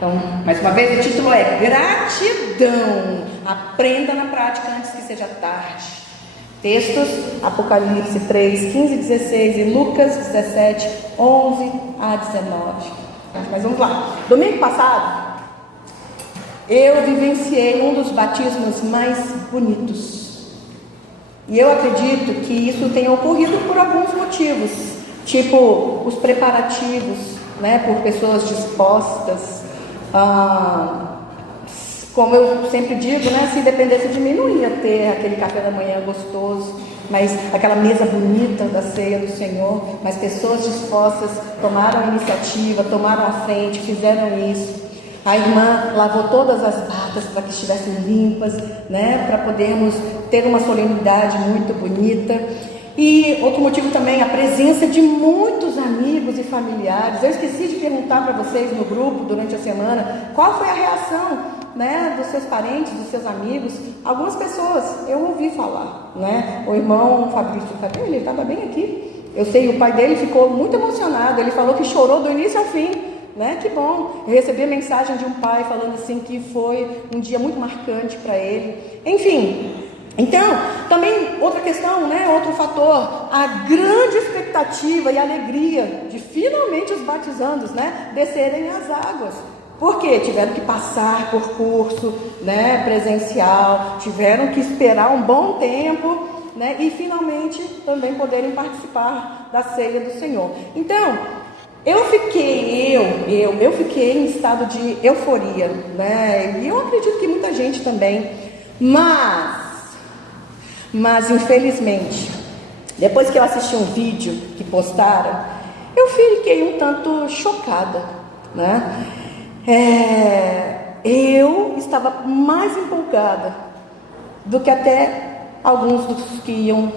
Então, mais uma vez, o título é Gratidão. Aprenda na prática antes que seja tarde. Textos, Apocalipse 3, 15 e 16 e Lucas 17, 11 a 19. Mas vamos lá. Domingo passado, eu vivenciei um dos batismos mais bonitos. E eu acredito que isso tenha ocorrido por alguns motivos. Tipo, os preparativos, né, por pessoas dispostas. Como eu sempre digo, né, se dependesse de mim, não ia ter aquele café da manhã gostoso, mas aquela mesa bonita da ceia do Senhor. Mas pessoas dispostas tomaram a iniciativa, tomaram a frente, fizeram isso. A irmã lavou todas as batas para que estivessem limpas, né, para podermos ter uma solenidade muito bonita. E outro motivo também, a presença de muitos amigos e familiares. Eu esqueci de perguntar para vocês no grupo durante a semana qual foi a reação, né, dos seus parentes, dos seus amigos. Algumas pessoas eu ouvi falar, né? O irmão Fabrício, cadê ele? Ele estava bem aqui. Eu sei, o pai dele ficou muito emocionado. Ele falou que chorou do início ao fim, né? Que bom. Eu recebi a mensagem de um pai falando assim que foi um dia muito marcante para ele. Enfim. Então, também outra questão, né, outro fator, a grande expectativa e alegria de finalmente os batizandos, né, descerem as águas. Por quê? Tiveram que passar por curso, né, presencial, tiveram que esperar um bom tempo, né, e finalmente também poderem participar da ceia do Senhor. Então, eu fiquei em estado de euforia, né, e eu acredito que muita gente também, mas infelizmente, depois que eu assisti um vídeo que postaram, eu fiquei um tanto chocada, né? Eu estava mais empolgada do que até alguns dos que iam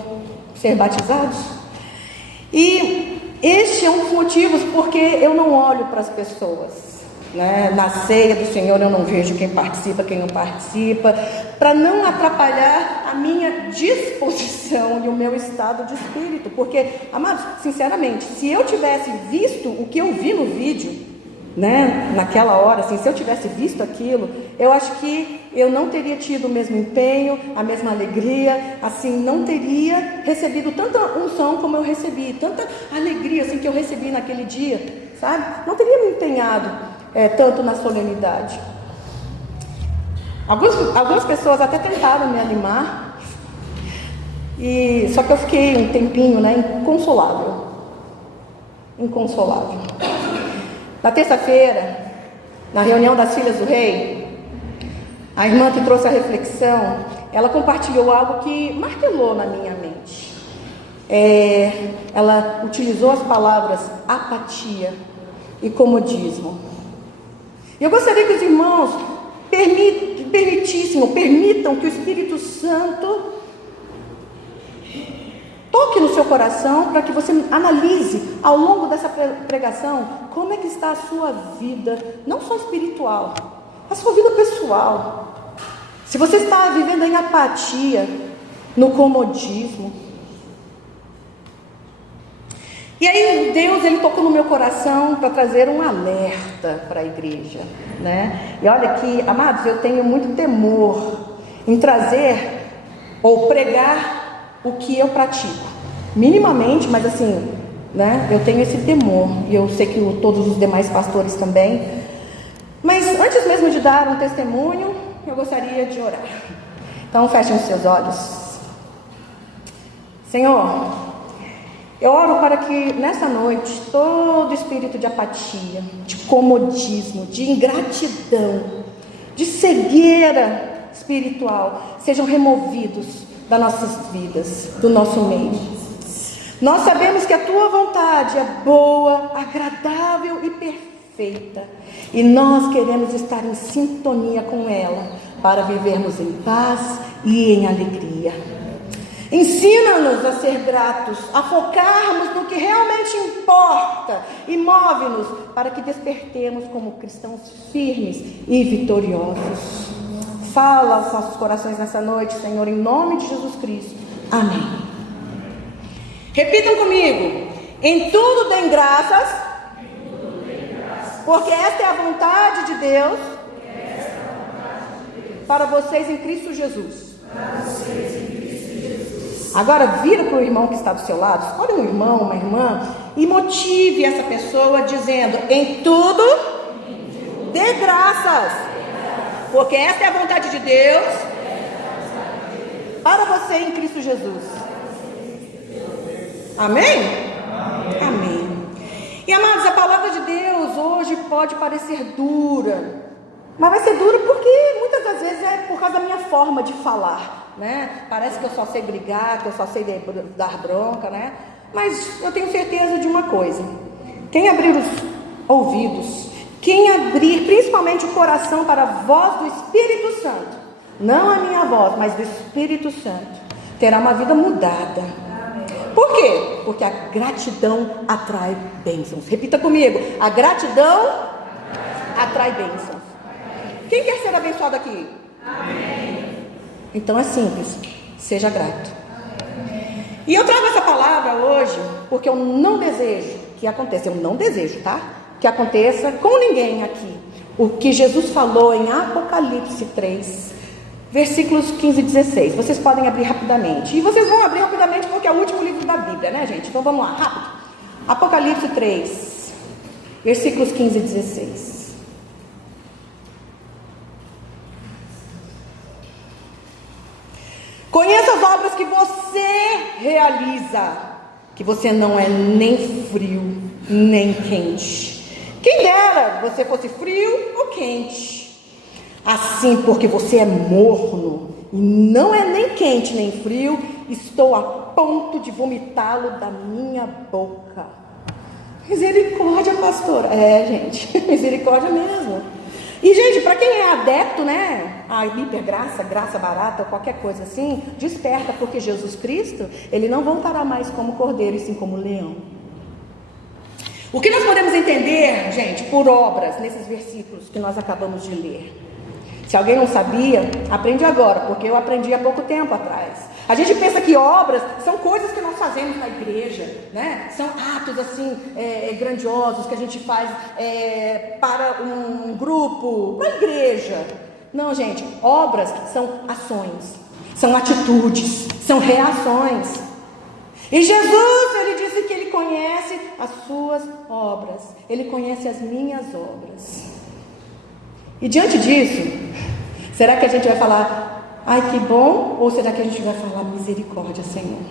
ser batizados. E este é um dos motivos porque eu não olho para as pessoas, né? Na ceia do Senhor eu não vejo quem participa, quem não participa, para não atrapalhar a minha disposição e o meu estado de espírito. Porque, amados, sinceramente, se eu tivesse visto o que eu vi no vídeo, né, naquela hora, assim, se eu tivesse visto aquilo, eu acho que eu não teria tido o mesmo empenho, a mesma alegria, assim, não teria recebido tanta unção como eu recebi, tanta alegria assim que eu recebi naquele dia, sabe? Não teria me empenhado tanto na solenidade. Algumas pessoas até tentaram me animar, só que eu fiquei um tempinho, né, inconsolável. Na terça-feira, na reunião das filhas do rei, a irmã que trouxe a reflexão, ela compartilhou algo que martelou na minha mente. Ela utilizou as palavras apatia e comodismo. Eu gostaria que os irmãos permitam que o Espírito Santo toque no seu coração, para que você analise ao longo dessa pregação como é que está a sua vida, não só espiritual, a sua vida pessoal. Se você está vivendo em apatia, no comodismo. E aí Deus, ele tocou no meu coração para trazer um alerta para a igreja, né? E olha que, amados, eu tenho muito temor em trazer ou pregar o que eu pratico, minimamente, mas assim, né, eu tenho esse temor, e eu sei que todos os demais pastores também. Mas antes mesmo de dar um testemunho, eu gostaria de orar. Então fechem os seus olhos. Senhor, eu oro para que nessa noite todo espírito de apatia, de comodismo, de ingratidão, de cegueira espiritual sejam removidos das nossas vidas, do nosso meio. Nós sabemos que a tua vontade é boa, agradável e perfeita, e nós queremos estar em sintonia com ela para vivermos em paz e em alegria. Ensina-nos a ser gratos, a focarmos no que realmente importa e move-nos para que despertemos como cristãos firmes e vitoriosos. Fala aos nossos corações nessa noite, Senhor, em nome de Jesus Cristo. Amém. Repitam comigo. Em tudo dêem graças, Porque esta é a vontade de Deus para vocês em Cristo Jesus. Agora vira para o irmão que está do seu lado, escolhe um irmão, uma irmã, e motive essa pessoa dizendo: em tudo dê graças, porque esta é a vontade de Deus para você em Cristo Jesus. Amém? Amém. E amados, a palavra de Deus hoje pode parecer dura, mas vai ser dura porque muitas das vezes é por causa da minha forma de falar, né? Parece que eu só sei brigar, que eu só sei dar bronca, né? Mas eu tenho certeza de uma coisa: quem abrir os ouvidos, quem abrir principalmente o coração para a voz do Espírito Santo, não a minha voz, mas do Espírito Santo, terá uma vida mudada. Por quê? Porque a gratidão atrai bênçãos. Repita comigo: a gratidão atrai bênçãos. Quem quer ser abençoado aqui? Amém. Então é simples, seja grato. E eu trago essa palavra hoje porque eu não desejo que aconteça, eu não desejo, tá? Que aconteça com ninguém aqui o que Jesus falou em Apocalipse 3, versículos 15 e 16. Vocês podem abrir rapidamente. E vocês vão abrir rapidamente porque é o último livro da Bíblia, né, gente? Então vamos lá, rápido. Apocalipse 3, versículos 15 e 16. Conheça as obras que você realiza, que você não é nem frio, nem quente. Quem dera você fosse frio ou quente. Assim, porque você é morno e não é nem quente nem frio, estou a ponto de vomitá-lo da minha boca. Misericórdia, pastora. É, gente, misericórdia mesmo. E, gente, para quem é adepto, né, a hipergraça, graça barata, qualquer coisa assim, desperta, porque Jesus Cristo, ele não voltará mais como cordeiro, e sim como leão. O que nós podemos entender, gente, por obras, nesses versículos que nós acabamos de ler? Se alguém não sabia, aprende agora, porque eu aprendi há pouco tempo atrás. A gente pensa que obras são coisas que nós fazemos na igreja, né? São atos assim, grandiosos que a gente faz para um grupo, para a igreja. Não, gente, obras são ações, são atitudes, são reações. E Jesus, ele disse que ele conhece as suas obras, ele conhece as minhas obras. E diante disso, será que a gente vai falar: ai, que bom? Ou será que a gente vai falar: misericórdia, Senhor?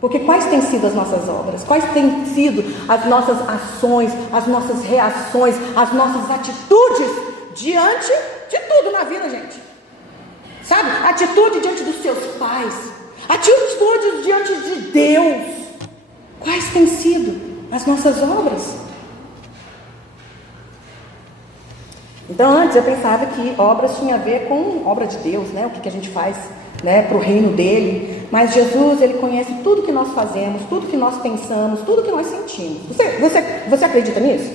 Porque quais têm sido as nossas obras? Quais têm sido as nossas ações, as nossas reações, as nossas atitudes diante de tudo na vida, gente? Sabe? Atitude diante dos seus pais, atitude diante de Deus. Quais têm sido as nossas obras? Então, antes eu pensava que obras tinha a ver com obra de Deus, né? O que a gente faz, né, para o reino dele. Mas Jesus, ele conhece tudo que nós fazemos, tudo que nós pensamos, tudo que nós sentimos. Você acredita nisso?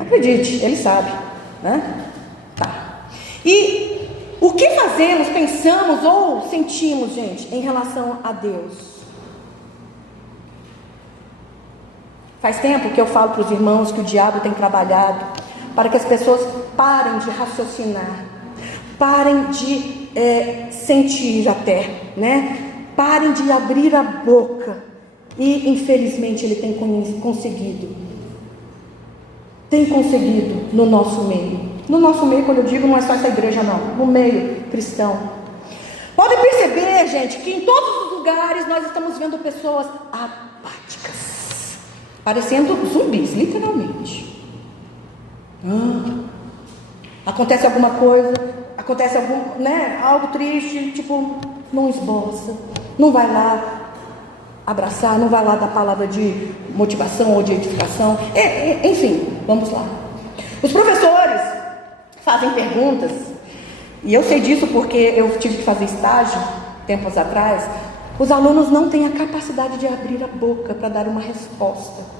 Acredite, ele sabe, né? Tá. E o que fazemos, pensamos ou sentimos, gente, em relação a Deus? Faz tempo que eu falo para os irmãos que o diabo tem trabalhado para que as pessoas parem de raciocinar, parem de sentir até, né? Parem de abrir a boca. E infelizmente ele tem conseguido. Tem conseguido no nosso meio. No nosso meio, quando eu digo, não é só essa igreja não, no meio cristão. Podem perceber, gente, que em todos os lugares nós estamos vendo pessoas apáticas, parecendo zumbis, literalmente. Acontece alguma coisa, acontece algo triste, tipo, não esboça, não vai lá abraçar, não vai lá dar palavra de motivação ou de edificação, enfim, vamos lá. Os professores fazem perguntas, e eu sei disso porque eu tive que fazer estágio tempos atrás. Os alunos não têm a capacidade de abrir a boca para dar uma resposta.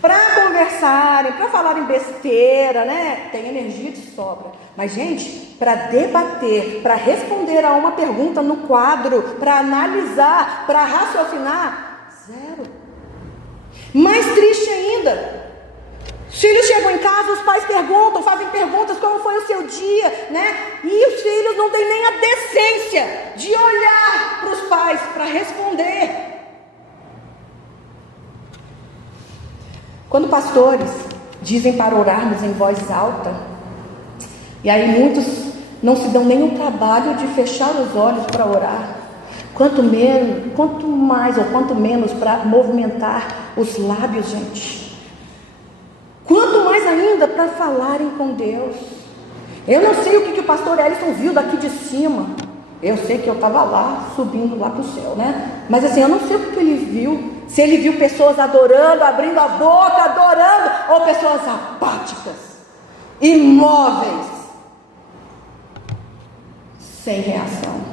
Para conversarem, para falarem besteira, né? Tem energia de sobra. Mas, gente, para debater, para responder a uma pergunta no quadro, para analisar, para raciocinar, zero. Mais triste ainda, Os filhos chegam em casa, os pais perguntam, fazem perguntas, como foi o seu dia, né? E os filhos não têm nem a decência de olhar para os pais para responder. Quando pastores dizem para orarmos em voz alta, e aí muitos não se dão nem o trabalho de fechar os olhos para orar, quanto menos para movimentar os lábios, gente. Quanto mais ainda para falarem com Deus. Eu não sei o que o pastor Ellison viu daqui de cima. Eu sei que eu estava lá, subindo lá para o céu, né? Mas assim, eu não sei o que ele viu. Se ele viu pessoas adorando, abrindo a boca, adorando, ou pessoas apáticas, imóveis, sem reação.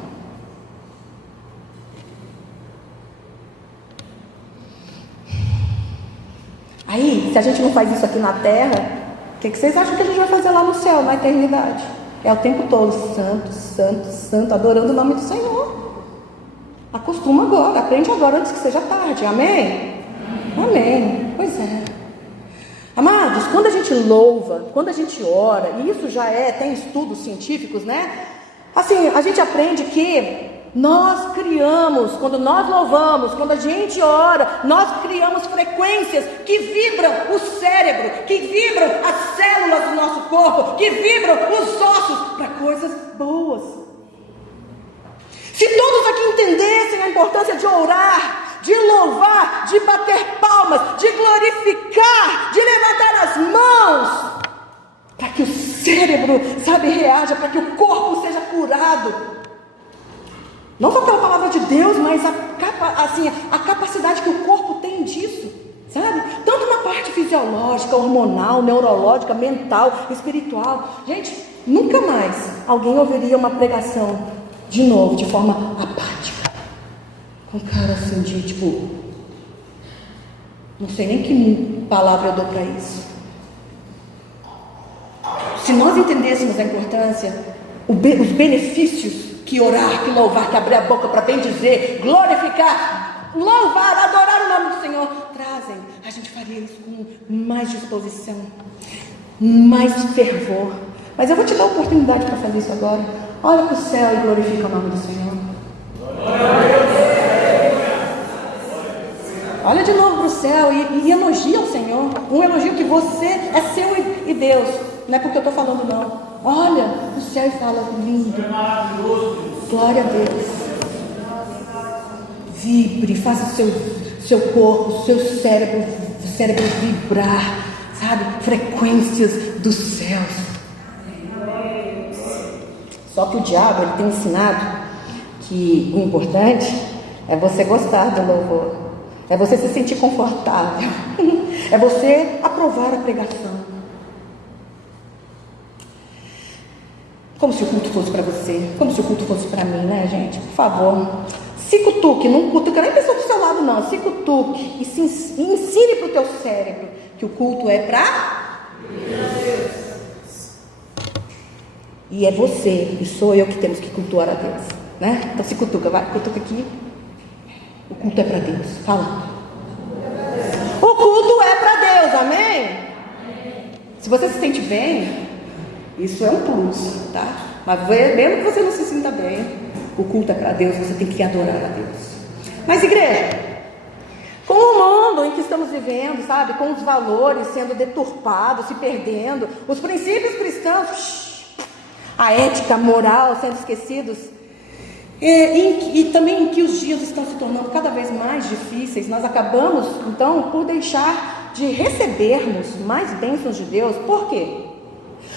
Aí, se a gente não faz isso aqui na terra, o que vocês acham que a gente vai fazer lá no céu, na eternidade? É o tempo todo, santo, santo, santo, adorando o nome do Senhor. Acostuma agora, aprende agora, antes que seja tarde, amém? Amém, pois é. Amados, quando a gente louva, quando a gente ora, e isso já tem estudos científicos, né? Assim, a gente aprende que nós criamos, quando nós louvamos, quando a gente ora, nós criamos frequências que vibram o cérebro, que vibram as células do nosso corpo, que vibram os ossos para coisas boas. Se todos aqui entendessem a importância de orar, de louvar, de bater palmas, de glorificar, de levantar as mãos, para que o cérebro, reaja, para que o corpo seja curado. Não só pela palavra de Deus, mas a capacidade que o corpo tem disso, sabe? Tanto na parte fisiológica, hormonal, neurológica, mental, espiritual. Gente, nunca mais alguém ouviria uma pregação de novo, de forma apática. Com cara assim de tipo, não sei nem que palavra eu dou para isso. Se nós entendêssemos a importância, os benefícios que orar, que louvar, que abrir a boca para bem dizer, glorificar, louvar, adorar o nome do Senhor trazem, a gente faria isso com mais disposição, mais fervor. Mas eu vou te dar a oportunidade para fazer isso agora. Olha para o céu e glorifica o nome do Senhor. Olha de novo para o céu e elogia o Senhor. Um elogio que você é seu e Deus. Não é porque eu estou falando não. Olha o céu e fala, lindo, glória a Deus. Vibre, faça o seu corpo, o seu cérebro vibrar, sabe? Frequências dos céus. Só que o diabo, ele tem ensinado que o importante é você gostar do louvor, é você se sentir confortável, é você aprovar a pregação. Como se o culto fosse para você, como se o culto fosse para mim, né, gente? Por favor, se cutuque, não cutuque nem a pessoa do seu lado, não. Se cutuque e ensine para o teu cérebro que o culto é para Deus. E é você e sou eu que temos que cultuar a Deus, né? Então se cutuca, vai, cutuca aqui. O culto é para Deus, fala. O culto é para Deus, amém? Se você se sente bem, isso é um plus, tá? Mas mesmo que você não se sinta bem, o culto é para Deus, você tem que adorar a Deus. Mas igreja, com o mundo em que estamos vivendo, sabe? Com os valores sendo deturpados, se perdendo, os princípios cristãos, a ética, a moral sendo esquecidos, e também em que os dias estão se tornando cada vez mais difíceis, nós acabamos então por deixar de recebermos mais bênçãos de Deus. Por quê?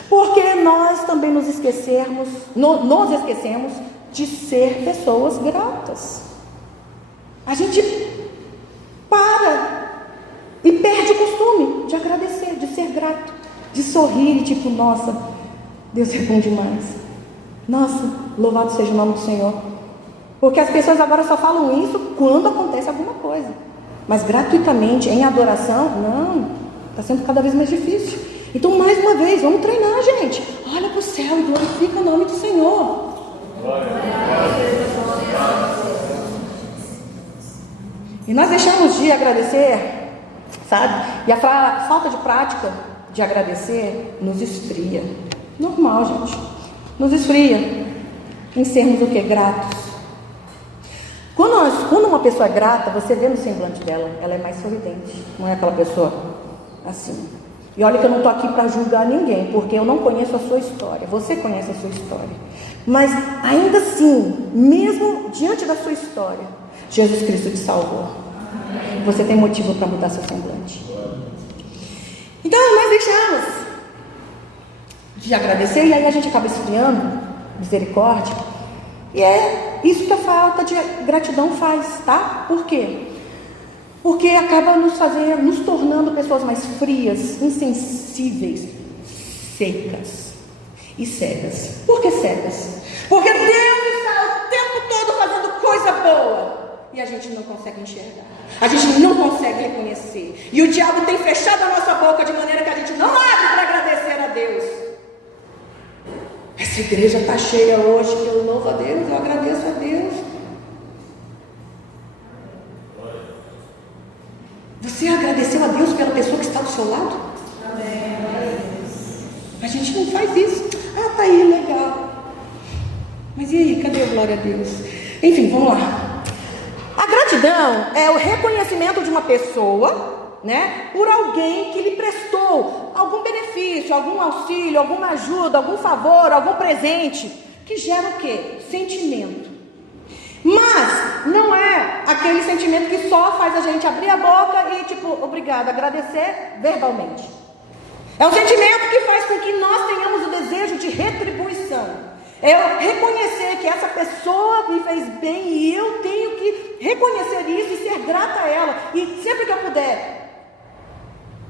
Porque nós também nos esquecemos de ser pessoas gratas. A gente para e perde o costume de agradecer, de ser grato, de sorrir, tipo, nossa, Deus é bom demais. Nossa, louvado seja o nome do Senhor. Porque as pessoas agora só falam isso quando acontece alguma coisa. Mas gratuitamente, em adoração, não, está sendo cada vez mais difícil. Então, mais uma vez, vamos treinar, gente. Olha para o céu e glorifica o nome do Senhor. E nós deixamos de agradecer, sabe? E a falta de prática de agradecer nos esfria. Normal, gente. Nos esfria em sermos o quê? Gratos. Quando uma pessoa é grata, você vê no semblante dela, ela é mais sorridente. Não é aquela pessoa assim. E olha que eu não estou aqui para julgar ninguém, porque eu não conheço a sua história. Você conhece a sua história. Mas ainda assim, mesmo diante da sua história, Jesus Cristo te salvou. Você tem motivo para mudar seu semblante. Então nós deixamos de agradecer, e aí a gente acaba esfriando. Misericórdia. E é isso que a falta de gratidão faz, tá? Por quê? Porque acaba nos tornando pessoas mais frias, insensíveis, secas e cegas. Por que cegas? Porque Deus está o tempo todo fazendo coisa boa e a gente não consegue enxergar, a gente não consegue reconhecer, e o diabo tem fechado a nossa boca de maneira que a gente não abre para agradecer a Deus. Essa igreja está cheia hoje, eu louvo a Deus, eu agradeço a Deus. Você agradeceu a Deus pela pessoa que está do seu lado? Amém. A gente não faz isso. Ah, tá aí, legal. Mas e aí, cadê a glória a Deus? Enfim, vamos lá. A gratidão é o reconhecimento de uma pessoa, né, por alguém que lhe prestou algum benefício, algum auxílio, alguma ajuda, algum favor, algum presente, que gera o quê? Sentimento. Mas não é aquele sentimento que só faz a gente abrir a boca e tipo, obrigado, agradecer verbalmente. É um sentimento que faz com que nós tenhamos o desejo de retribuição. É reconhecer que essa pessoa me fez bem e eu tenho que reconhecer isso e ser grata a ela. E sempre que eu puder,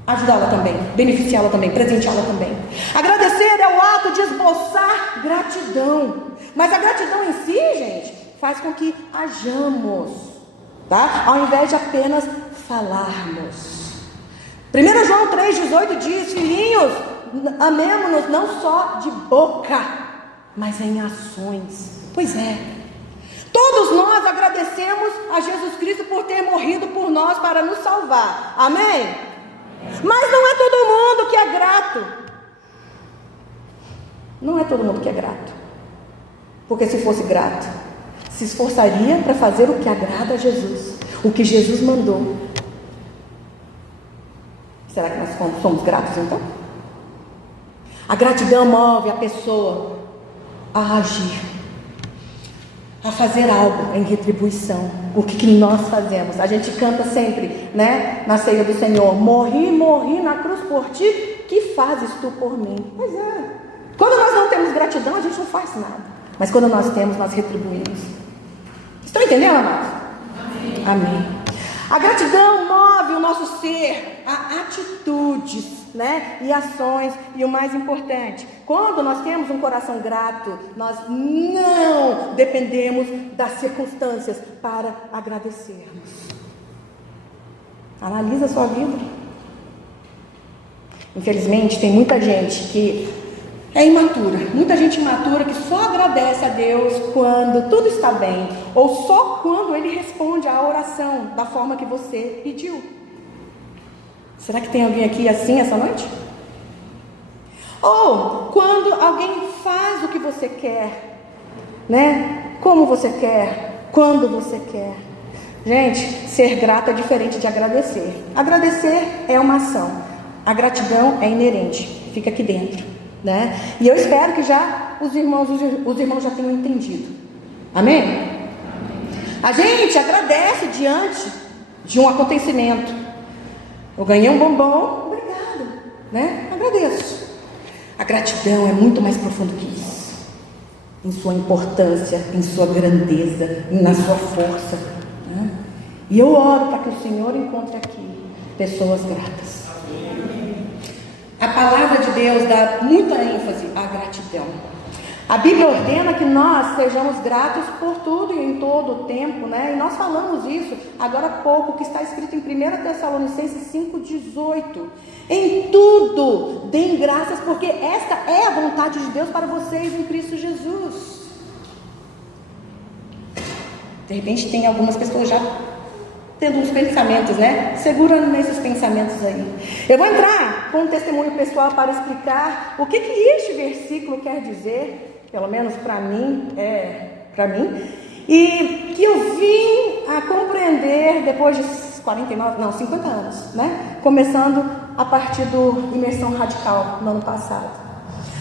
ajudá-la também, beneficiá-la também, presenteá-la também. Agradecer é o ato de esboçar gratidão. Mas a gratidão em si, gente, faz com que hajamos, tá? Ao invés de apenas falarmos. 1 João 3,18 diz: filhinhos, amemo-nos não só de boca, mas em ações. Pois é, todos nós agradecemos a Jesus Cristo por ter morrido por nós para nos salvar, amém? Mas não é todo mundo que é grato. Não é todo mundo que é grato, porque se fosse grato, se esforçaria para fazer o que agrada a Jesus, o que Jesus mandou. Será que nós somos gratos então? A gratidão move a pessoa a agir, a fazer algo em retribuição. O que nós fazemos? A gente canta sempre, né, na ceia do Senhor: morri na cruz por ti, que fazes tu por mim? Pois é, quando nós não temos gratidão, a gente não faz nada, mas quando nós temos, nós retribuímos. Estão entendendo, amados? Amém. Amém. A gratidão move o nosso ser a atitudes, né, e ações. E o mais importante, quando nós temos um coração grato, nós não dependemos das circunstâncias para agradecermos. Analisa a sua vida. Infelizmente, tem muita gente que é imatura, muita gente imatura que só agradece a Deus quando tudo está bem, ou só quando Ele responde à oração da forma que você pediu. Será que tem alguém aqui assim essa noite? Ou quando alguém faz o que você quer, né? Como você quer, quando você quer. Gente, ser grato é diferente de agradecer. Agradecer é uma ação, a gratidão é inerente, fica aqui dentro, né? E eu espero que já os irmãos já tenham entendido. Amém? A gente agradece diante de um acontecimento. Eu ganhei um bombom, obrigado, né? Agradeço. A gratidão é muito mais profundo que isso, em sua importância, em sua grandeza, na sua força, né? E eu oro para que o Senhor encontre aqui pessoas gratas. A palavra de Deus dá muita ênfase à gratidão. A Bíblia ordena que nós sejamos gratos por tudo e em todo o tempo, né? E nós falamos isso agora há pouco, que está escrito em 1 Tessalonicenses 5,18. Em tudo deem graças, porque esta é a vontade de Deus para vocês em Cristo Jesus. De repente tem algumas pessoas já tendo uns pensamentos, né? Segura nesses pensamentos aí. Eu vou entrar com um testemunho pessoal para explicar o que este versículo quer dizer, pelo menos para mim, e que eu vim a compreender depois de 50 anos, né? Começando a partir do Imersão Radical no ano passado.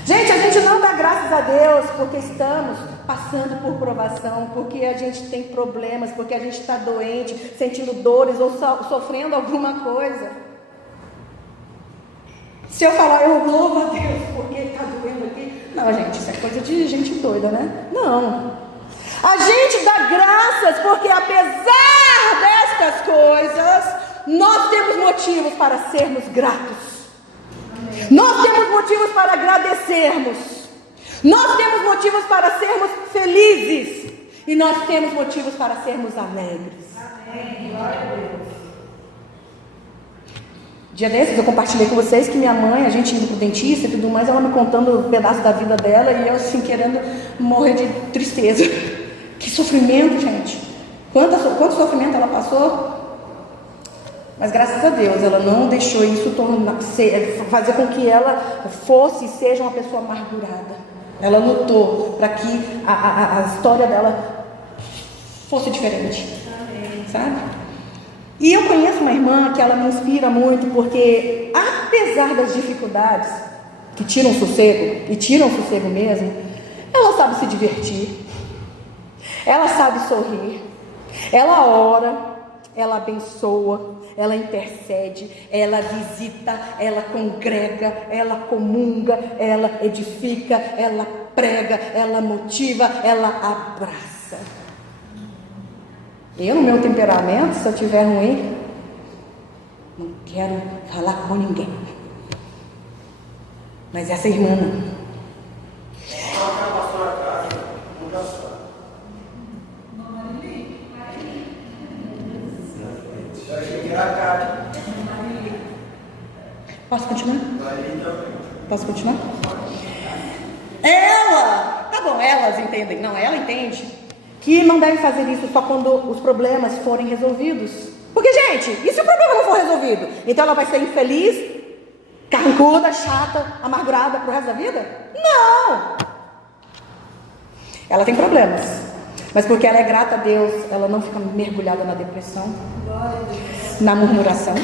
Gente, a gente não dá graças a Deus porque estamos passando por provação, porque a gente tem problemas, porque a gente está doente, sentindo dores ou sofrendo alguma coisa. Se eu falar, eu louvo a Deus porque está doendo aqui. Não, gente, isso é coisa de gente doida, né? Não. A gente dá graças porque apesar destas coisas, nós temos motivos para sermos gratos. Nós temos motivos para agradecermos. Nós temos motivos para sermos felizes. E nós temos motivos para sermos alegres. Amém. Glória a Deus. Dia desses eu compartilhei com vocês que minha mãe, a gente indo pro dentista e tudo mais, ela me contando um pedaço da vida dela e eu assim querendo morrer de tristeza. Que sofrimento, gente. Quanto sofrimento ela passou. Mas graças a Deus, ela não deixou isso fazer com que ela fosse e seja uma pessoa amargurada. Ela lutou para que a história dela fosse diferente. Amém. Sabe? E eu conheço uma irmã que ela me inspira muito, porque apesar das dificuldades que tiram sossego, e tiram sossego mesmo, ela sabe se divertir, ela sabe sorrir, ela ora, ela abençoa, ela intercede, ela visita, ela congrega, ela comunga, ela edifica, ela prega, ela motiva, ela abraça. Eu, no meu temperamento, se eu estiver ruim, não quero falar com ninguém. Mas essa irmã não. Posso continuar? Posso continuar? Elas entendem. Não, ela entende que não deve fazer isso só quando os problemas forem resolvidos. Porque, gente, e se o problema não for resolvido? Então ela vai ser infeliz, carrancuda, chata, amargurada pro resto da vida? Não! Ela tem problemas, mas porque ela é grata a Deus, ela não fica mergulhada na depressão, na murmuração,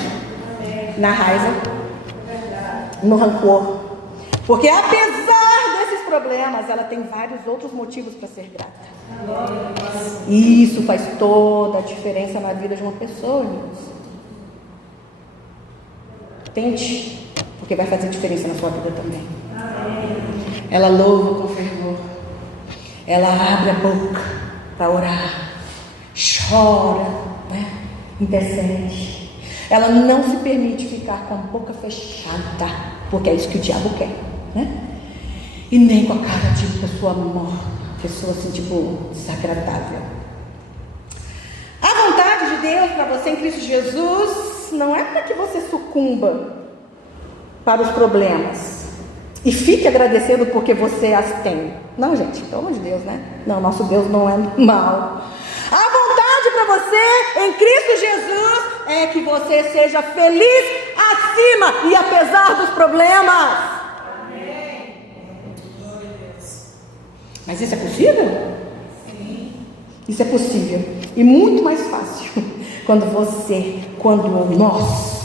na raiva, no rancor. Porque apesar desses problemas, ela tem vários outros motivos para ser grata. E isso faz toda a diferença na vida de uma pessoa, irmãos. Tente, porque vai fazer diferença na sua vida também. Ela louva com fervor, ela abre a boca para orar, chora, né? Intercede. Ela não se permite ficar com a boca fechada, porque é isso que o diabo quer, né? E nem com a cara de pessoa morta, pessoa assim, tipo, desagradável. A vontade de Deus para você em Cristo Jesus não é para que você sucumba para os problemas e fique agradecendo porque você as tem. Não, gente, pelo amor de Deus, né? Não, nosso Deus não é mau. A vontade para você em Cristo Jesus é que você seja feliz acima e apesar dos problemas. Amém. Mas isso é possível? Sim. Isso é possível e muito mais fácil quando nós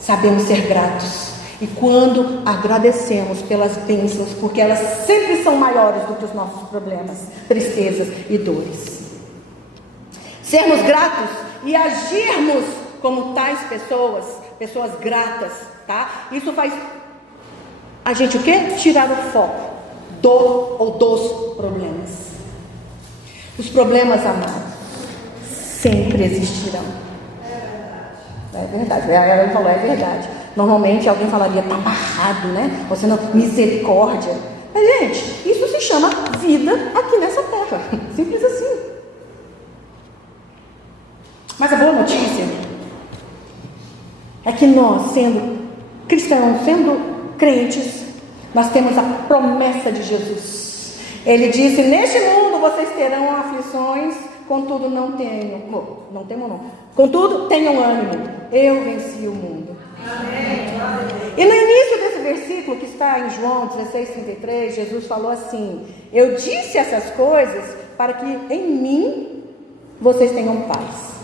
sabemos ser gratos e quando agradecemos pelas bênçãos, porque elas sempre são maiores do que os nossos problemas, tristezas e dores. Sermos gratos e agirmos como tais pessoas gratas, tá? Isso faz a gente o quê? Tirar o foco dos problemas. Os problemas, amados, sempre existirão. É verdade. Ela falou, é verdade. Normalmente alguém falaria, tá amarrado, né? Você não, misericórdia. Mas, gente, isso se chama vida aqui nessa terra. Simples assim. Mas a boa notícia é que nós, sendo cristãos, sendo crentes, nós temos a promessa de Jesus. Ele disse, neste mundo vocês terão aflições, contudo não temo não. Contudo, tenham ânimo, eu venci o mundo. Amém. E no início desse versículo, que está em João 16:33, Jesus falou assim: eu disse essas coisas para que em mim vocês tenham paz.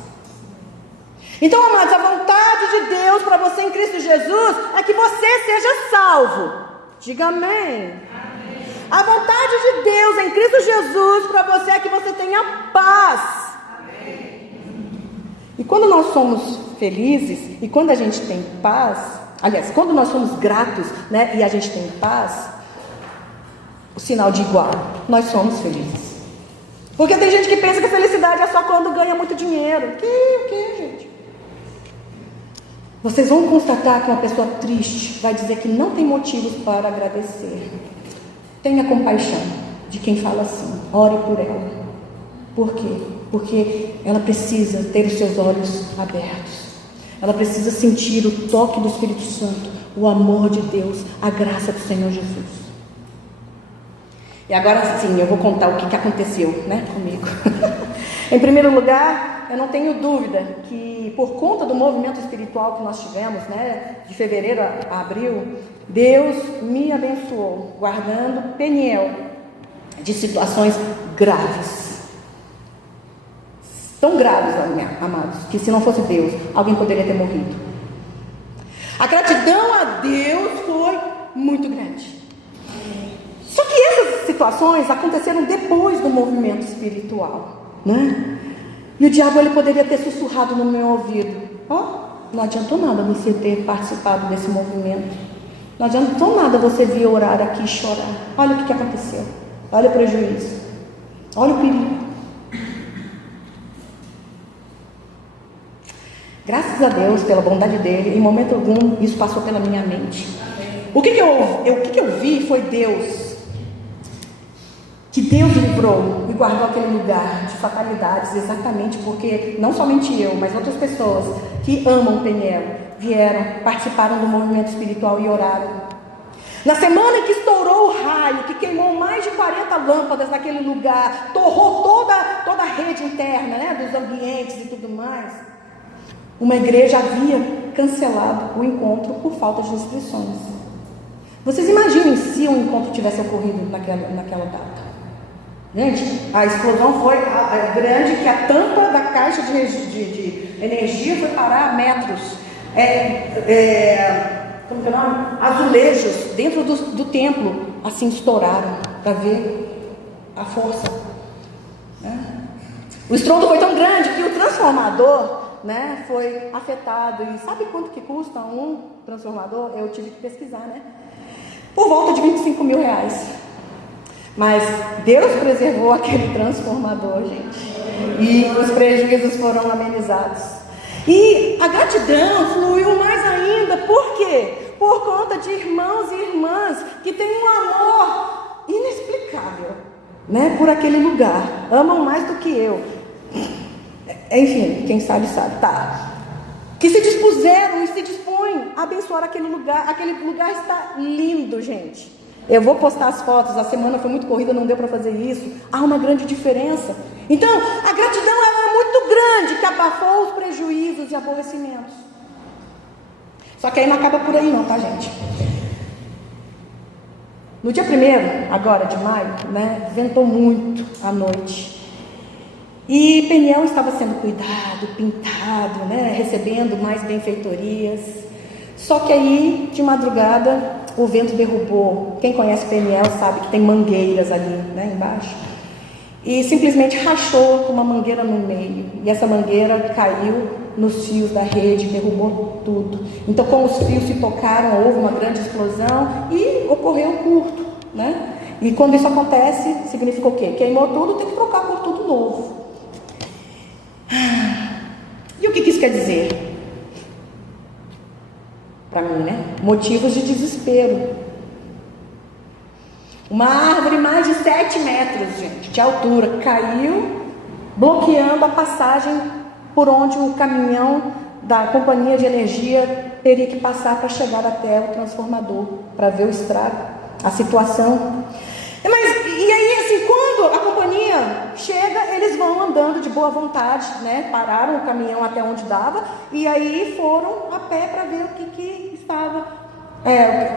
Então, amados, a vontade de Deus para você em Cristo Jesus é que você seja salvo. Diga amém. Amém. A vontade de Deus em Cristo Jesus para você é que você tenha paz. Amém. E quando nós somos felizes, e quando a gente tem paz, aliás, quando nós somos gratos, né, e a gente tem paz, o sinal de igual, nós somos felizes. Porque tem gente que pensa que a felicidade é só quando ganha muito dinheiro. O que, gente? Vocês vão constatar que uma pessoa triste vai dizer que não tem motivos para agradecer. Tenha compaixão de quem fala assim. Ore por ela. Por quê? Porque ela precisa ter os seus olhos abertos. Ela precisa sentir o toque do Espírito Santo, o amor de Deus, a graça do Senhor Jesus. E agora sim, eu vou contar o que aconteceu, né, comigo. Em primeiro lugar, eu não tenho dúvida que por conta do movimento espiritual que nós tivemos, né, de fevereiro a abril, Deus me abençoou, guardando Peniel de situações graves. Tão graves, amados, que se não fosse Deus, alguém poderia ter morrido. A gratidão a Deus foi muito grande. Só que essas situações aconteceram depois do movimento espiritual, né? E o diabo, ele poderia ter sussurrado no meu ouvido: não adiantou nada você ter participado desse movimento. Não adiantou nada você vir orar aqui e chorar. Olha o que aconteceu. Olha o prejuízo. Olha o perigo. Graças a Deus, pela bondade dele, em momento algum isso passou pela minha mente. O que eu vi foi Deus. Que Deus livrou e guardou aquele lugar de fatalidades, exatamente porque não somente eu, mas outras pessoas que amam Peniel vieram, participaram do movimento espiritual e oraram. Na semana em que estourou o raio, que queimou mais de 40 lâmpadas naquele lugar, torrou toda a rede interna, né, dos ambientes e tudo mais, uma igreja havia cancelado o encontro por falta de inscrições. Vocês imaginem se um encontro tivesse ocorrido naquela data. Gente, a explosão foi grande, que a tampa da caixa de energia foi parar a metros. Como que é o nome? Azulejos dentro do templo assim estouraram, para ver a força, né? O estrondo foi tão grande que o transformador, né, foi afetado. E sabe quanto que custa um transformador? Eu tive que pesquisar, né? Por volta de R$25 mil. Mas Deus preservou aquele transformador, gente. E os prejuízos foram amenizados. E a gratidão fluiu mais ainda. Por quê? Por conta de irmãos e irmãs que têm um amor inexplicável, né, por aquele lugar. Amam mais do que eu. Enfim, quem sabe, tá. Que se dispuseram e se dispõem a abençoar aquele lugar. Aquele lugar está lindo, gente. Eu vou postar as fotos. A semana foi muito corrida, não deu para fazer isso. Há uma grande diferença. Então, a gratidão ela é muito grande, que abafou os prejuízos e aborrecimentos. Só que aí não acaba por aí não, tá, gente? No dia 1º, agora de maio, né, ventou muito à noite. E Peniel estava sendo cuidado, pintado, né, recebendo mais benfeitorias. Só que aí, de madrugada, o vento derrubou. Quem conhece Peniel sabe que tem mangueiras ali, né, embaixo. E simplesmente rachou com uma mangueira no meio. E essa mangueira caiu nos fios da rede, derrubou tudo. Então, como os fios se tocaram, houve uma grande explosão e ocorreu um curto, né? E quando isso acontece, significa o quê? Queimou tudo, tem que trocar por tudo novo. E o que isso quer dizer? Para mim, né? Motivos de desespero. Uma árvore mais de 7 metros, gente, de altura, caiu, bloqueando a passagem por onde o caminhão da companhia de energia teria que passar para chegar até o transformador, para ver o estrago, a situação. Mas, e aí, assim, quando a companhia manhã chega, eles vão andando de boa vontade, né? Pararam o caminhão até onde dava e aí foram a pé para ver o que estava,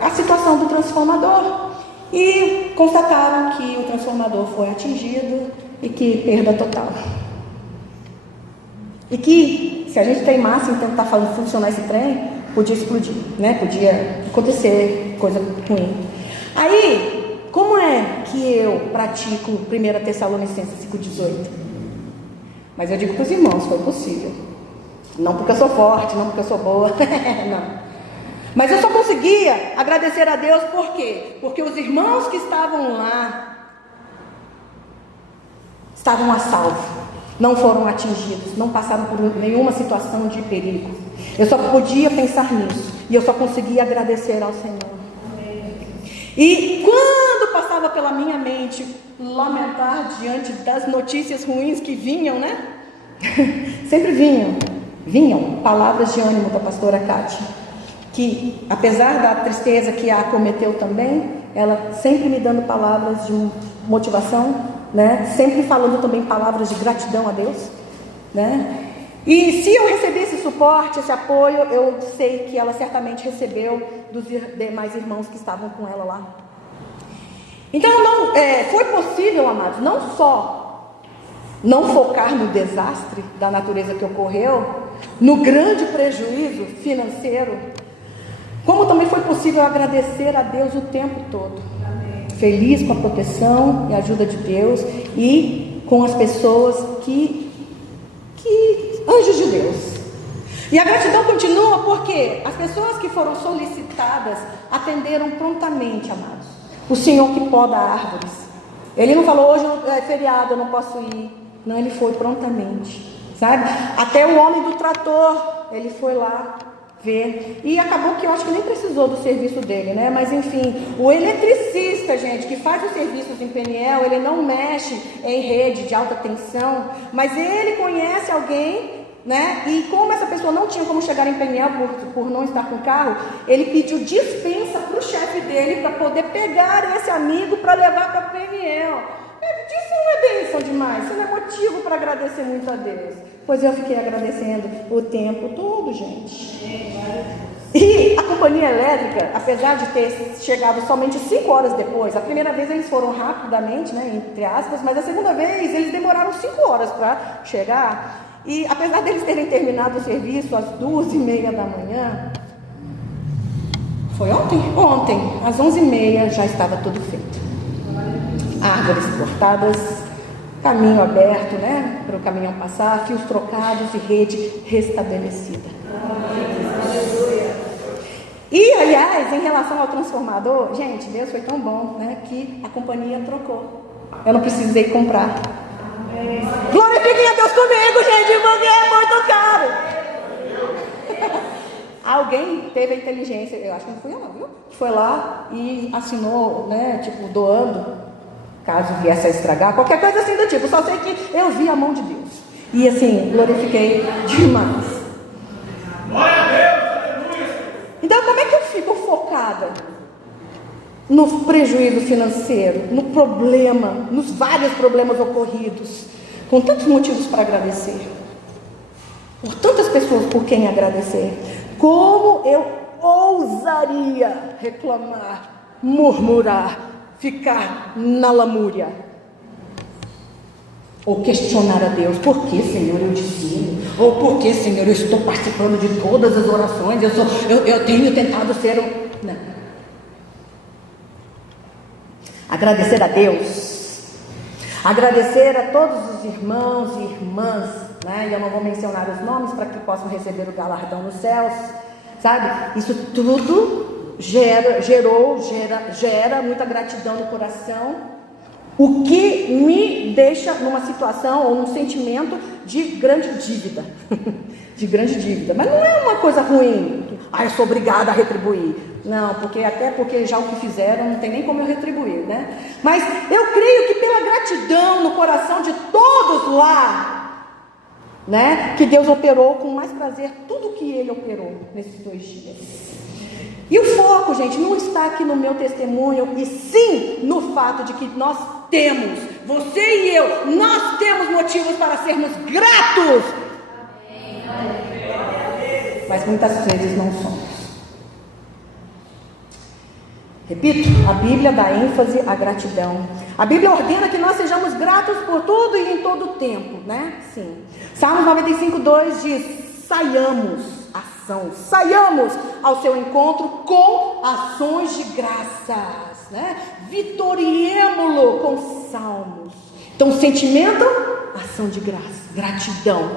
a situação do transformador. E constataram que o transformador foi atingido e que perda total. E que se a gente teimasse em tentar funcionar esse trem, podia explodir, né? Podia acontecer coisa ruim. Aí, como é que eu pratico 1 Tessalonicenses 5,18? Mas eu digo para os irmãos, foi possível. Não porque eu sou forte, não porque eu sou boa, não. Mas eu só conseguia agradecer a Deus, por quê? Porque os irmãos que estavam lá estavam a salvo, não foram atingidos, não passaram por nenhuma situação de perigo. Eu só podia pensar nisso, e eu só conseguia agradecer ao Senhor. E quando passava pela minha mente lamentar diante das notícias ruins que vinham, né? Sempre vinham palavras de ânimo da pastora Kátia, que apesar da tristeza que a acometeu também, ela sempre me dando palavras de motivação, né? Sempre falando também palavras de gratidão a Deus, né? E se eu recebi esse suporte, esse apoio, eu sei que ela certamente recebeu dos demais irmãos que estavam com ela lá. Então foi possível, amados, não só não focar no desastre da natureza que ocorreu, no grande prejuízo financeiro, como também foi possível agradecer a Deus o tempo todo. Amém. Feliz com a proteção e a ajuda de Deus e com as pessoas anjos de Deus. E a gratidão continua porque as pessoas que foram solicitadas atenderam prontamente, amados. O Senhor que poda árvores, Ele não falou, hoje é feriado, eu não posso ir. Não, Ele foi prontamente, sabe? Até o homem do trator, ele foi lá ver. E acabou que eu acho que nem precisou do serviço dele, né? Mas enfim, o eletricista, gente, que faz os serviços em Peniel, ele não mexe em rede de alta tensão, mas ele conhece alguém, né? E como essa pessoa não tinha como chegar em Peniel por não estar com carro, ele pediu dispensa para o chefe dele para poder pegar esse amigo para levar para Peniel. Isso não é bênção demais, isso não é motivo para agradecer muito a Deus. Pois eu fiquei agradecendo o tempo todo, gente. E a companhia elétrica, apesar de ter chegado somente 5 horas depois, a primeira vez eles foram rapidamente, né, entre aspas, mas a segunda vez eles demoraram 5 horas para chegar. E apesar deles terem terminado o serviço às 2h30 da manhã, foi ontem? Ontem, às 11h30 já estava tudo feito. Árvores cortadas, caminho aberto, né, para o caminhão passar, fios trocados e rede restabelecida. E, aliás, em relação ao transformador, gente, Deus foi tão bom, né, que a companhia trocou. Eu não precisei comprar. Glorifiquem a Deus comigo, gente, porque é muito caro. Alguém teve a inteligência, eu acho que não fui eu não, viu? Foi lá e assinou, né, tipo, doando, caso viesse a estragar, qualquer coisa assim do tipo. Só sei que eu vi a mão de Deus. E assim, glorifiquei demais. Glória a Deus, aleluia. Então, como é que eu fico focada no prejuízo financeiro, no problema, nos vários problemas ocorridos, com tantos motivos para agradecer, por tantas pessoas por quem agradecer? Como eu ousaria reclamar, murmurar, ficar na lamúria, ou questionar a Deus, por que, Senhor, eu dizia? Ou por que, Senhor, eu estou participando de todas as orações, eu tenho tentado ser Não. Agradecer a Deus, agradecer a todos os irmãos e irmãs, né? E eu não vou mencionar os nomes para que possam receber o galardão nos céus, sabe? Isso tudo gera muita gratidão no coração, o que me deixa numa situação ou num sentimento de grande dívida, de grande dívida. Mas não é uma coisa ruim, eu sou obrigada a retribuir. Não, até porque já o que fizeram não tem nem como eu retribuir, né? Mas eu creio que pela gratidão no coração de todos lá, né, que Deus operou com mais prazer tudo que Ele operou nesses 2 dias. E o foco, gente, não está aqui no meu testemunho, e sim no fato de que nós temos você e eu, nós temos motivos para sermos gratos. Mas muitas vezes não somos. Repito, a Bíblia dá ênfase à gratidão. A Bíblia ordena que nós sejamos gratos por tudo e em todo o tempo, né? Sim. Salmos 95:2 diz: saiamos ao seu encontro com ações de graças, né? Vitoriemo-lo com salmos. Então, sentimento, ação de graça, gratidão,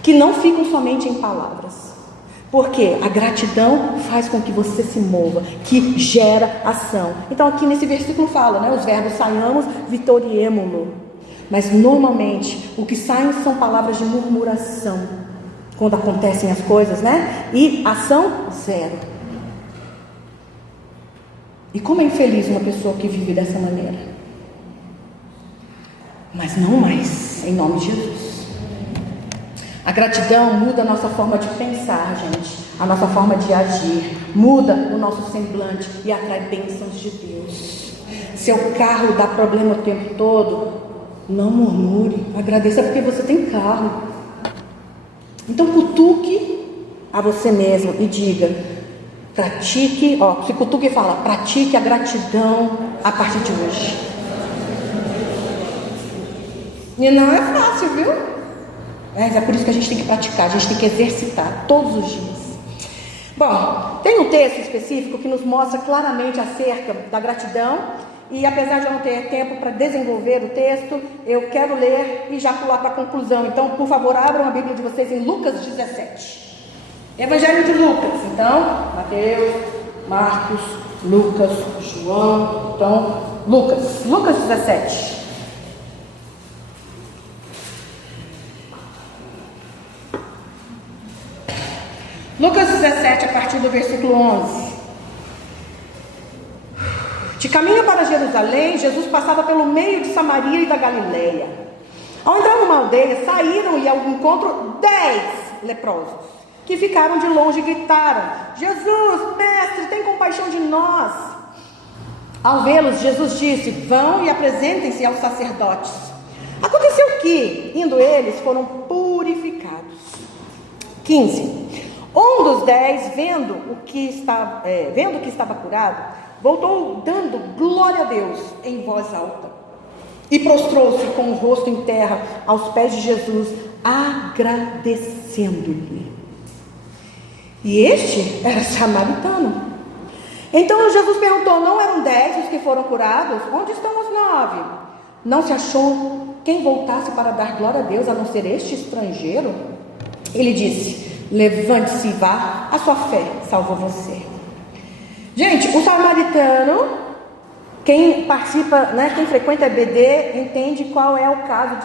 que não ficam somente em palavras. Porque a gratidão faz com que você se mova, que gera ação. Então aqui nesse versículo fala, né? Os verbos saiamos, vitoriemo-lo. Mas normalmente o que sai são palavras de murmuração, quando acontecem as coisas, né? E ação zero. E como é infeliz uma pessoa que vive dessa maneira. Mas não mais, em nome de Jesus. A gratidão muda a nossa forma de pensar, gente, a nossa forma de agir, muda o nosso semblante e atrai bênçãos de Deus. Seu carro dá problema o tempo todo, não murmure, agradeça porque você tem carro. Então cutuque a você mesmo e diga, pratique, se cutuque e fala, pratique a gratidão a partir de hoje. E não é fácil, viu? Mas é por isso que a gente tem que praticar, a gente tem que exercitar todos os dias. Bom, tem um texto específico que nos mostra claramente acerca da gratidão. E apesar de eu não ter tempo para desenvolver o texto, eu quero ler e já pular para a conclusão. Então, por favor, abram a Bíblia de vocês em Lucas 17. Evangelho de Lucas. Então, Mateus, Marcos, Lucas, João. Então, Lucas 17. Lucas 17, a partir do versículo 11. De caminho para Jerusalém, Jesus passava pelo meio de Samaria e da Galileia. Ao entrar numa aldeia, saíram e ao encontro 10 leprosos, que ficaram de longe e gritaram: Jesus, mestre, tem compaixão de nós. Ao vê-los, Jesus disse: vão e apresentem-se aos sacerdotes. Aconteceu que, indo eles, foram purificados. 15. Um dos 10, vendo que estava curado, voltou dando glória a Deus em voz alta e prostrou-se com o rosto em terra aos pés de Jesus, agradecendo-lhe. E este era samaritano. Então Jesus perguntou: não eram 10 os que foram curados? Onde estão os 9? Não se achou quem voltasse para dar glória a Deus, a não ser este estrangeiro? Ele disse: levante-se e vá, a sua fé salvou você. Gente, o samaritano, quem participa, né, quem frequenta a EBD, entende qual é o caso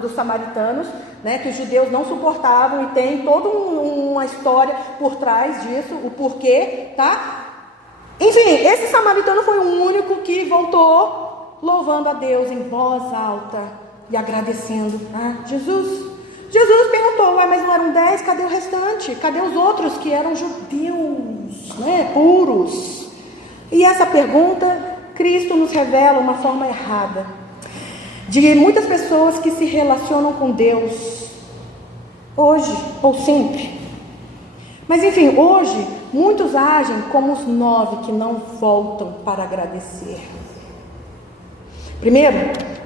dos samaritanos, né, que os judeus não suportavam, e tem toda uma história por trás disso, o porquê, tá? Enfim, esse samaritano foi o único que voltou louvando a Deus em voz alta e agradecendo a Jesus. Jesus perguntou: mas não eram 10? Cadê o restante? Cadê os outros que eram judeus, né, puros? E essa pergunta, Cristo nos revela uma forma errada de muitas pessoas que se relacionam com Deus hoje ou sempre. Mas enfim, hoje muitos agem como os 9 que não voltam para agradecer. Primeiro,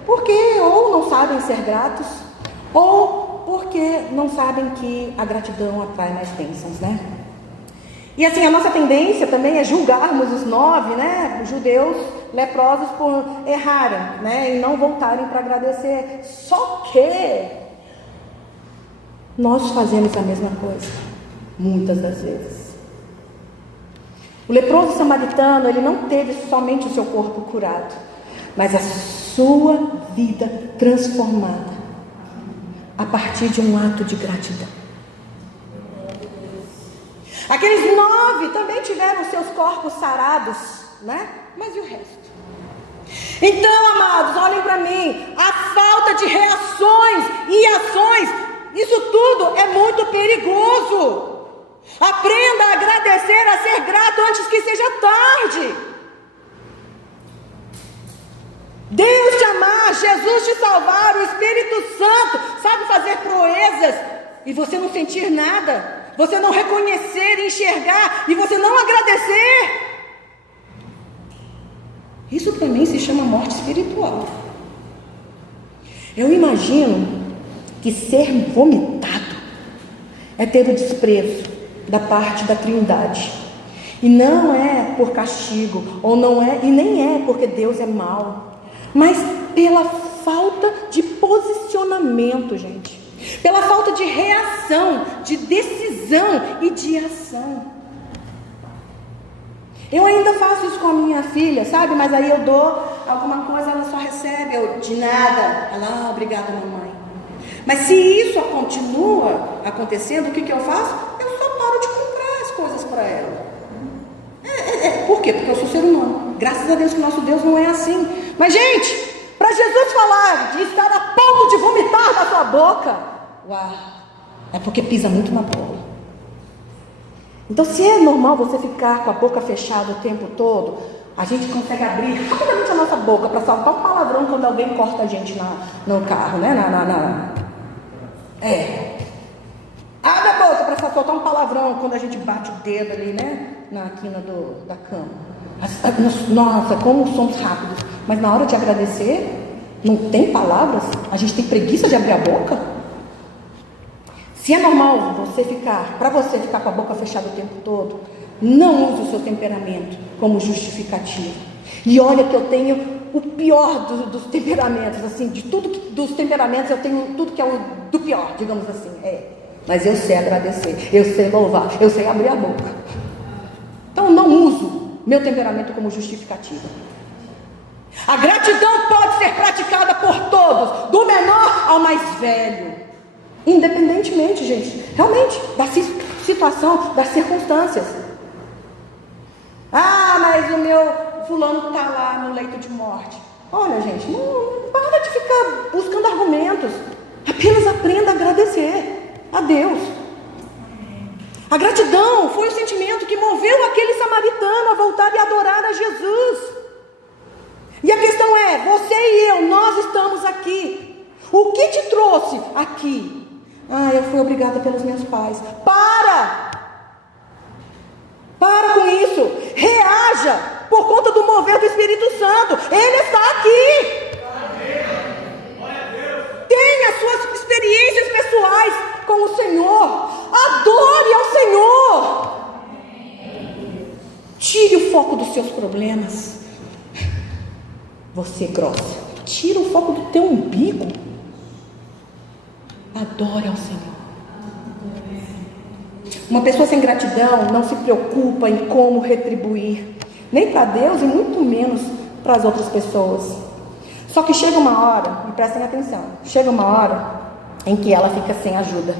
porque ou não sabem ser gratos, ou porque não sabem que a gratidão atrai mais bênçãos, né? E assim, a nossa tendência também é julgarmos os 9, né, judeus leprosos por errarem, né, e não voltarem para agradecer. Só que nós fazemos a mesma coisa, muitas das vezes. O leproso samaritano, ele não teve somente o seu corpo curado, mas a sua vida transformada a partir de um ato de gratidão. Aqueles 9 também tiveram seus corpos sarados, né? Mas e o resto? Então, amados, olhem para mim. A falta de reações e ações, isso tudo é muito perigoso. Aprenda a agradecer, a ser grato antes que seja tarde. Deus te amar, Jesus te salvar, o Espírito Santo sabe fazer proezas e você não sentir nada, você não reconhecer, enxergar e você não agradecer. Isso também se chama morte espiritual. Eu imagino que ser vomitado é ter o desprezo da parte da Trindade. E não é por castigo, ou não é, e nem é porque Deus é mau, mas pela falta de posicionamento, gente. Pela falta de reação, de decisão e de ação. Eu ainda faço isso com a minha filha, sabe? Mas aí eu dou alguma coisa, ela só recebe, eu de nada. Ela, obrigada, mamãe. Mas se isso continua acontecendo, o que eu faço? Eu só paro de comprar as coisas para ela. Por quê? Porque eu sou ser humano. Graças a Deus que nosso Deus não é assim. Mas, gente, para Jesus falar de estar a ponto de vomitar da sua boca, uau, é porque pisa muito na bola. Então, se é normal você ficar com a boca fechada o tempo todo, a gente consegue abrir rapidamente a nossa boca para soltar um palavrão quando alguém corta a gente no carro, né? Abre a boca para soltar um palavrão quando a gente bate o dedo ali, né? Na quina da cama. Nossa, como somos rápidos. Mas na hora de agradecer, não tem palavras? A gente tem preguiça de abrir a boca? Se é normal para você ficar com a boca fechada o tempo todo, não use o seu temperamento como justificativo. E olha que eu tenho o pior dos temperamentos, assim, dos temperamentos eu tenho tudo que é o do pior, digamos assim. Mas eu sei agradecer, eu sei louvar, eu sei abrir a boca. Então não uso meu temperamento como justificativo. A gratidão pode ser praticada por todos, do menor ao mais velho, independentemente, gente, realmente, da situação, das circunstâncias. Mas o meu fulano está lá no leito de morte. Olha, gente, não para de ficar buscando argumentos. Apenas aprenda a agradecer a Deus. A gratidão foi o sentimento que moveu aquele samaritano a voltar e adorar a Jesus. E a questão é, você e eu, nós estamos aqui. O que te trouxe aqui? Eu fui obrigada pelos meus pais. Para com isso. Reaja por conta do mover do Espírito Santo. Ele está aqui. Tenha suas experiências pessoais com o Senhor. Adore ao Senhor. Tire o foco dos seus problemas. Você grossa, tira o foco do teu umbigo. Adore ao Senhor. Uma pessoa sem gratidão não se preocupa em como retribuir, nem para Deus e muito menos para as outras pessoas. Só que chega uma hora, e prestem atenção, chega uma hora em que ela fica sem ajuda,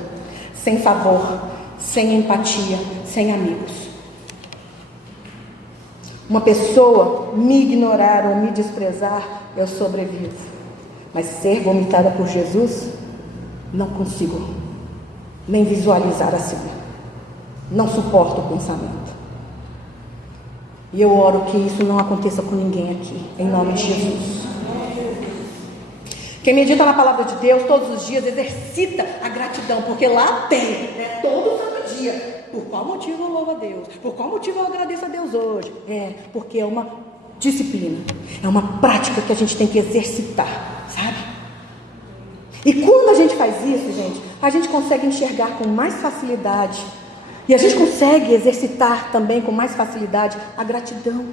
sem favor, sem empatia, sem amigos. Uma pessoa me ignorar ou me desprezar, eu sobrevivo. Mas ser vomitada por Jesus, não consigo nem visualizar assim. Não suporto o pensamento. E eu oro que isso não aconteça com ninguém aqui, em nome de Jesus. Quem medita na palavra de Deus todos os dias exercita a gratidão, porque lá tem, todo santo dia. Por qual motivo eu louvo a Deus? Por qual motivo eu agradeço a Deus hoje? Porque é uma disciplina, é uma prática que a gente tem que exercitar, sabe? E quando a gente faz isso, gente, a gente consegue enxergar com mais facilidade. E a gente consegue exercitar também com mais facilidade a gratidão.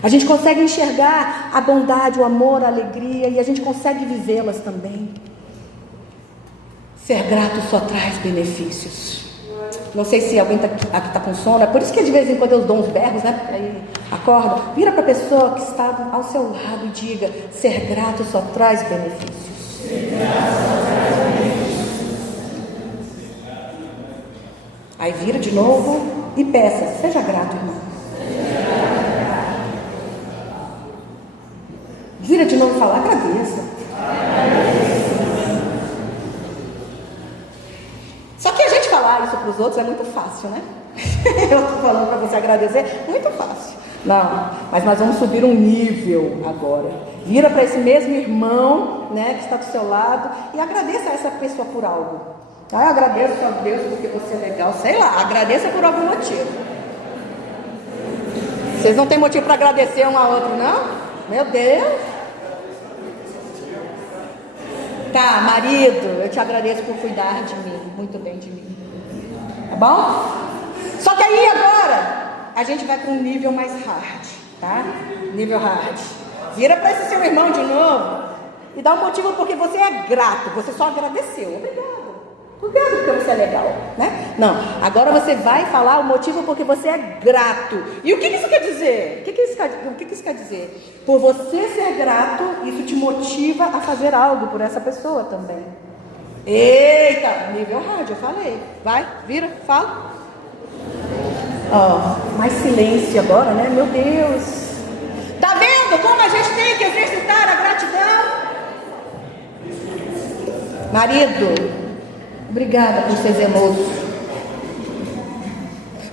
A gente consegue enxergar a bondade, o amor, a alegria, e a gente consegue vivê-las também. Ser grato só traz benefícios. Não sei se alguém aqui está com sono, é por isso que de vez em quando eu dou uns berros, né? Aí acorda, vira para a pessoa que está ao seu lado e diga: ser grato só traz benefícios. Ser grato só traz benefícios. Aí vira de novo e peça: seja grato, irmão. Vira de novo e fala: agradeça. Só que a gente falar isso para os outros é muito fácil, né? Eu estou falando para você agradecer, muito fácil. Não, mas nós vamos subir um nível agora. Vira para esse mesmo irmão, né, que está do seu lado e agradeça a essa pessoa por algo. Ah, eu agradeço a Deus porque você é legal, sei lá, agradeça por algum motivo. Vocês não têm motivo para agradecer um ao outro, não? Meu Deus! Tá, marido, eu te agradeço por cuidar de mim, muito bem de mim. Tá bom? Só que aí agora a gente vai para um nível mais hard, tá? Nível hard. Vira para esse seu irmão de novo e dá um motivo porque você é grato, você só agradeceu. Obrigado. Obrigado porque você é legal, né? Não, agora você vai falar o motivo porque você é grato. E o que isso quer dizer? O que isso quer dizer? Por você ser grato, isso te motiva a fazer algo por essa pessoa também. Eita, nível hard, eu falei. Vai, vira, fala. Mais silêncio agora, né? Meu Deus. Tá vendo como a gente tem que exercitar a gratidão? Marido, obrigada por ser zeloso.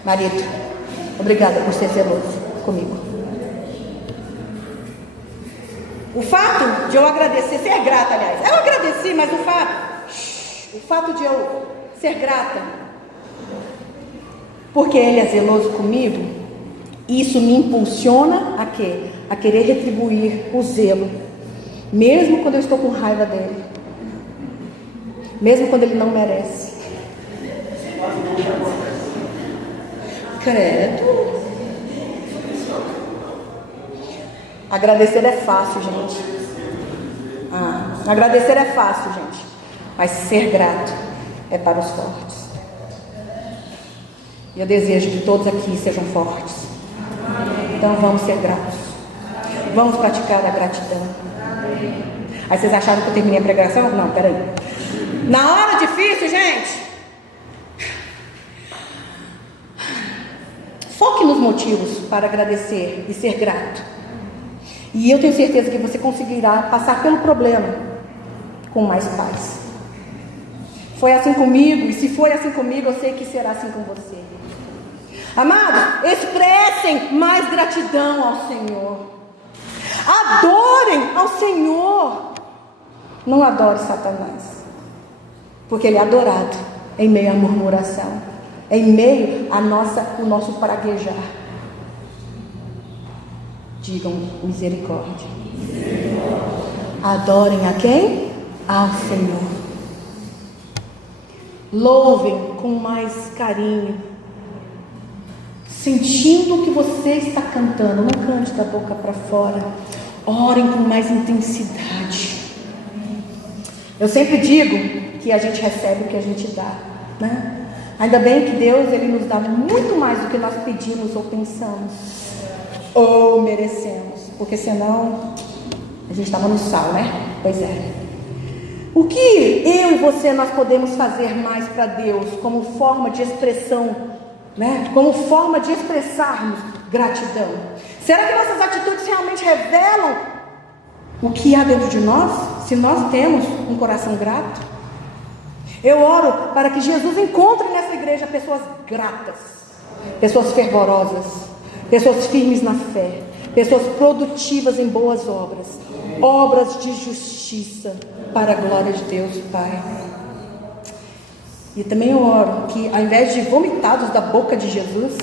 Marido, obrigada por ser zeloso comigo. O fato de eu agradecer, ser grata, aliás, eu agradeci, mas o fato de eu ser grata, porque ele é zeloso comigo, isso me impulsiona a quê? A querer retribuir o zelo, mesmo quando eu estou com raiva dele, mesmo quando ele não merece. Credo. Agradecer é fácil, gente. Agradecer é fácil, gente. Mas ser grato é para os fortes. E eu desejo que todos aqui sejam fortes. Então vamos ser gratos. Vamos praticar a gratidão. Aí vocês acharam que eu terminei a pregação? Não, peraí. Na hora difícil, gente, foque nos motivos para agradecer e ser grato. E eu tenho certeza que você conseguirá passar pelo problema com mais paz. Foi assim comigo, e se foi assim comigo, eu sei que será assim com você. Amados, expressem mais gratidão ao Senhor. Adorem ao Senhor. Não adore Satanás, porque ele é adorado em meio à murmuração, em meio ao nosso praguejar. Digam misericórdia. Adorem a quem? Ao Senhor. Louvem com mais carinho, sentindo o que você está cantando. Não cante da boca para fora. Orem com mais intensidade. Eu sempre digo que a gente recebe o que a gente dá, né? Ainda bem que Deus, Ele nos dá muito mais do que nós pedimos ou pensamos ou merecemos, porque senão a gente estava no sal, né? Pois é. O que eu e você nós podemos fazer mais para Deus como forma de expressão, né? Como forma de expressarmos gratidão? Será que nossas atitudes realmente revelam o que há dentro de nós? Se nós temos um coração grato? Eu oro para que Jesus encontre nessa igreja pessoas gratas, pessoas fervorosas, pessoas firmes na fé, pessoas produtivas em boas obras, obras de justiça para a glória de Deus Pai. E também eu oro que, ao invés de vomitados da boca de Jesus,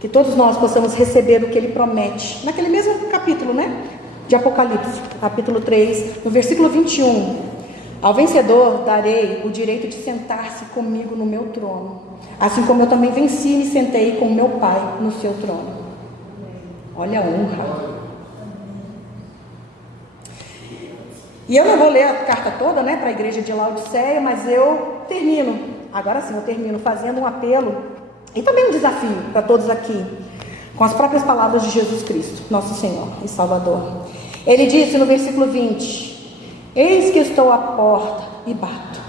que todos nós possamos receber o que Ele promete, naquele mesmo capítulo, né? De Apocalipse, capítulo 3, no versículo 21. Ao vencedor darei o direito de sentar-se comigo no meu trono, assim como eu também venci e me sentei com meu Pai no seu trono. Olha a honra. E eu não vou ler a carta toda, né, para a igreja de Laodiceia, mas eu termino, agora sim, eu termino fazendo um apelo e também um desafio para todos aqui, com as próprias palavras de Jesus Cristo, nosso Senhor e Salvador. Ele disse no versículo 20: eis que estou à porta e bato.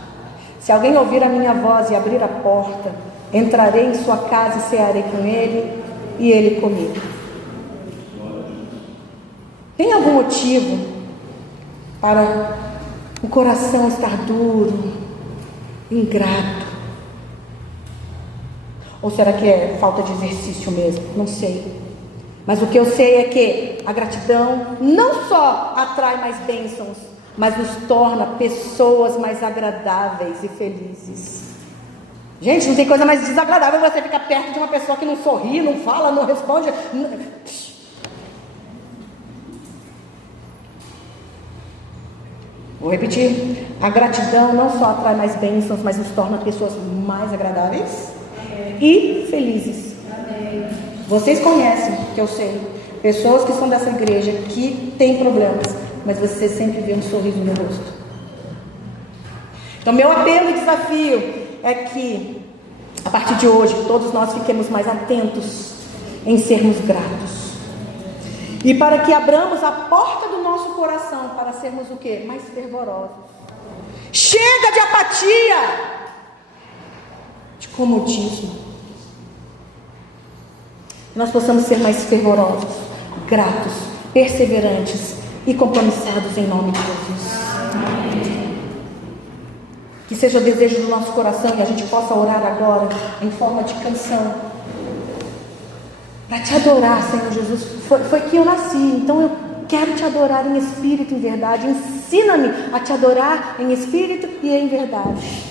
Se alguém ouvir a minha voz e abrir a porta, entrarei em sua casa e cearei com ele e ele comigo. Tem algum motivo para o coração estar duro, ingrato? Ou será que é falta de exercício mesmo? Não sei. Mas o que eu sei é que a gratidão não só atrai mais bênçãos, mas nos torna pessoas mais agradáveis e felizes. Gente, não tem coisa mais desagradável você ficar perto de uma pessoa que não sorri, não fala, não responde. Vou repetir. A gratidão não só atrai mais bênçãos, mas nos torna pessoas mais agradáveis e felizes. Vocês conhecem, que eu sei, pessoas que são dessa igreja que têm problemas, mas você sempre vê um sorriso no rosto. Então, meu apelo e desafio é que, a partir de hoje, todos nós fiquemos mais atentos em sermos gratos. E para que abramos a porta do nosso coração para sermos o quê? Mais fervorosos. Chega de apatia, de comodismo. Nós possamos ser mais fervorosos, gratos, perseverantes e compromissados em nome de Jesus. Que seja o desejo do nosso coração e a gente possa orar agora em forma de canção para te adorar, Senhor Jesus. Foi que eu nasci, então eu quero te adorar em espírito e em verdade. Ensina-me a te adorar em espírito e em verdade.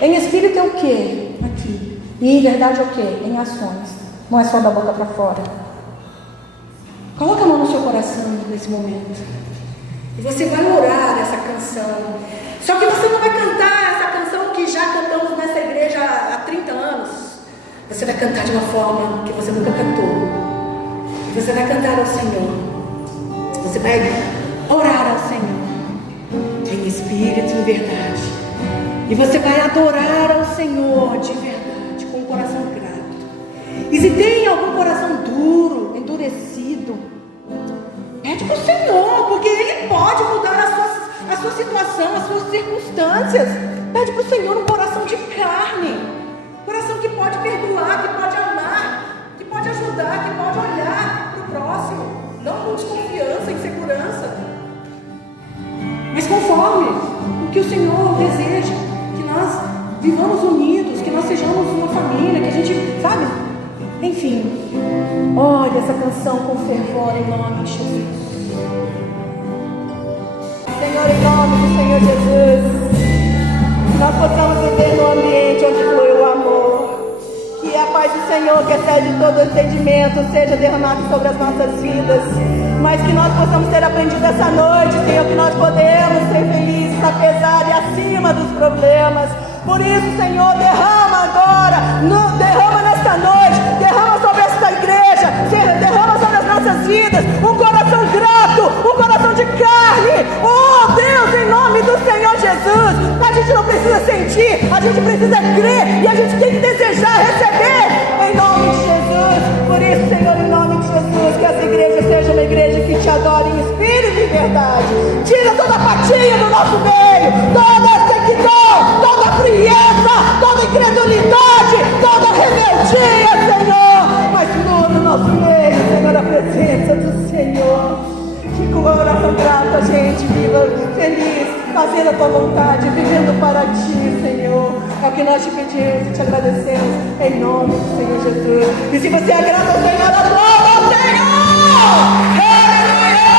Em espírito é o quê? Aqui. E em verdade é o quê? Em ações. Não é só da boca para fora. Coloca a mão no seu coração nesse momento. E você vai orar essa canção. Só que você não vai cantar essa canção que já cantamos nessa igreja há 30 anos. Você vai cantar de uma forma que você nunca cantou. Você vai cantar ao Senhor. Você vai orar ao Senhor em espírito e em verdade. E você vai adorar ao Senhor de verdade, com o coração grato. E se tem algum coração duro, endurecido, pede para o Senhor, porque Ele pode mudar a sua situação, as suas circunstâncias. Pede para o Senhor um coração de carne, coração que pode perdoar, que pode amar, que pode ajudar, que pode olhar para o próximo, não com desconfiança, insegurança, mas conforme o que o Senhor deseja, que nós vivamos unidos, que nós sejamos uma família, que a gente, sabe? Enfim, olha essa canção com fervor em nome de Jesus. Senhor, em nome do Senhor Jesus, que nós possamos viver num ambiente onde flui o amor, que a paz do Senhor, que excede todo entendimento, seja derramada sobre as nossas vidas, mas que nós possamos ter aprendido essa noite, Senhor, que nós podemos ser felizes apesar e acima dos problemas. Por isso, Senhor, derrama agora, derrama nesta noite, derrama sobre esta igreja, derrama sobre as nossas vidas, um coração grato, um coração de carne. Oh Deus, em nome do Senhor Jesus, a gente não precisa sentir, a gente precisa crer e a gente tem que desejar receber, em nome de Jesus. Por isso, Senhor, em nome de Jesus, que essa igreja seja uma igreja que te adore em espírito e verdade. Tira toda a apatia do nosso meio, toda a sequidão, toda a frieza, toda a incredulidade, toda a rebeldia, Senhor, mas flua no nosso meio, Senhor, a presença do Senhor. Que com o coração grato a gente viva feliz, fazendo a tua vontade, vivendo para ti, Senhor. É o que nós te pedimos e te agradecemos em nome do Senhor Jesus. E se você é grato ao Senhor, aplauda ao Senhor! Aleluia!